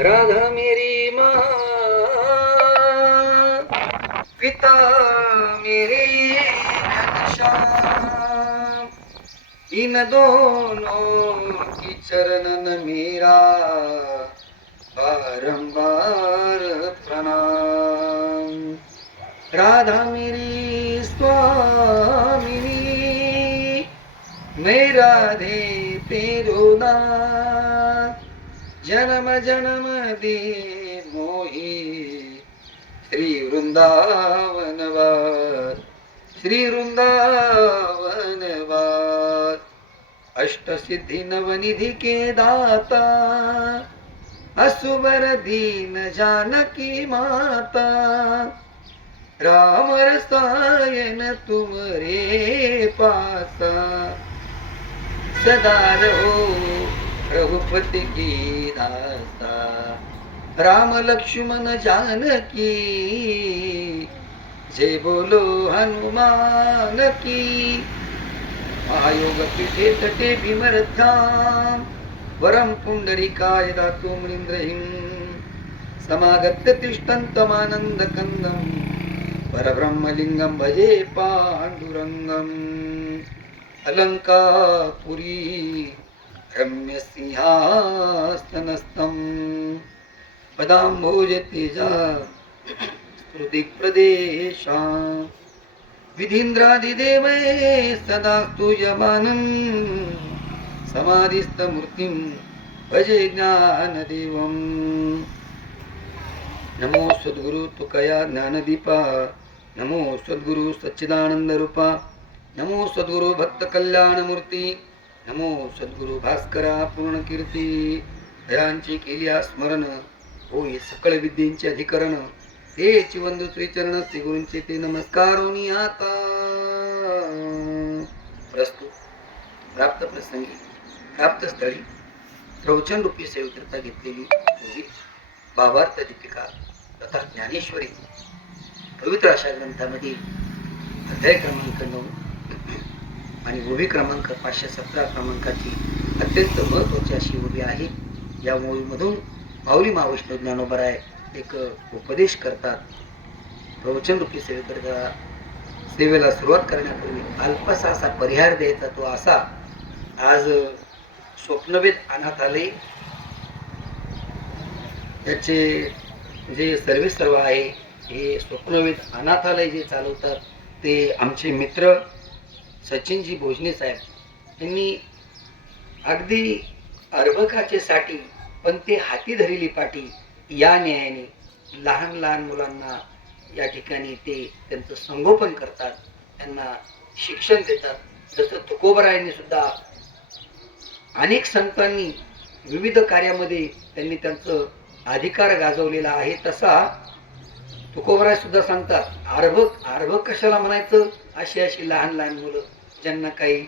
राधा मेरी माँ पिता मेरे इन दोनों की चरणन मेरा बारंबार प्रणाम। राधा मेरी स्वामिनी मेरा दे तेरो नाम जन्म जन्म दे मोही। श्री वृंदावनवाद श्री वृंदावन वार अष्टसिद्धि नवनिधि के दाता। असुबर दीन जानकी माता। राम रसायन तुम रे पासा सदा रहो रघुपति की दासा राम लक्ष्मण जानकी जय बोलो हनुमान की महायोग पीठे तटे भीमरथाम वरम पुंडरीकाय दातु मृंद्रहिं समागत्य तिष्ठन्तमानन्द कन्दं परब्रह्मलिङ्गं भजे पाण्डुरङ्गम् अलङ्कापुरी रम्यसिंहासनस्थं पदाम्भोजतेजा स्मृतिप्रदेशा विधीन्द्रादिदेवै सदा स्तूयमानम् समाधिस्थमूर्तिं भजे ज्ञानदेवम्। नमो सद्गुरु तुकया ज्ञानदीपा। नमो सद्गुरु सच्चिदानंद रूपा नमो सद्गुरु भक्तकल्याणमूर्ती। नमो सद्गुरु भास्करा पूर्णकीर्ती भयांची केली स्मरण होय सकळ विद्येचे अधिकरण. हे चिवंदु श्रीचरण श्री गुरूंचे ते नमस्कार आता. प्रस्तुत प्राप्त प्रसंगी प्राप्त स्थळी प्रवचन रूपी सेवकर्ता घेतलेली होती भावार्थ दीपिका तथा ज्ञानेश्वरी. पवित्र अशा ग्रंथामध्ये अध्याय क्रमांक नऊ आणि उभी क्रमांक पाचशे सतरा क्रमांकाची अत्यंत महत्वाची अशी उभी आहे. या ओवीमधून माऊली महावैष्णव ज्ञानोबराय एक उपदेश करतात. प्रवचन रूपी सेवेकरता सेवेला सुरुवात करण्यापूर्वी अल्पसा असा परिहार द्यायचा तो असा आज स्वप्नवेद अनाथालय त्याचे जे सर्विस सर्व आहे हे स्वप्नवेद अनाथालय जे चालवतात ते आमचे मित्र सचिनजी भोजने साहेब यांनी अगदी अर्भकाचे साठी पण ते हाती धरिली पाठी या न्यायाने लहान लहान मुलांना या ठिकाणी ते त्यांचं संगोपन करतात त्यांना शिक्षण देतात. जसं तुकोबरायांनी सुद्धा अनेक संतांनी विविध कार्यामध्ये त्यांनी त्यांचं अधिकार गाजवलेला आहे तसा तुकोबराय सुद्धा सांगतात अर्भक अर्भक कशाला म्हणायचं? अशी अशी लहान लहान मुलं ज्यांना काही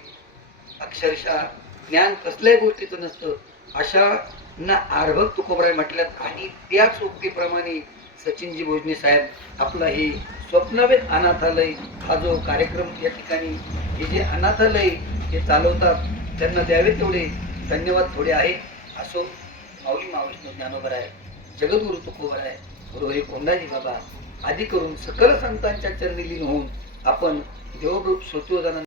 अक्षरशः ज्ञान कसल्याही गोष्टीचं नसतं अशा ना आर्भक तुकोबराय म्हटल्यात आणि त्याच उक्तीप्रमाणे सचिनजी भोजने साहेब आपलं हे स्वप्नवेद अनाथालय हा जो कार्यक्रम या ठिकाणी हे जे अनाथालय हे चालवतात त्यांना द्यावे तेवढे धन्यवाद थोडे आहे असो माऊली महाविष्णू ज्ञानोबर आहे जगद्गुरु तुकोबर आहे गुरुहरी कोंडाजी बाबा आदी करून सकल संतांच्या चरणी लीन होऊन आपण देवरूप सोतोदाना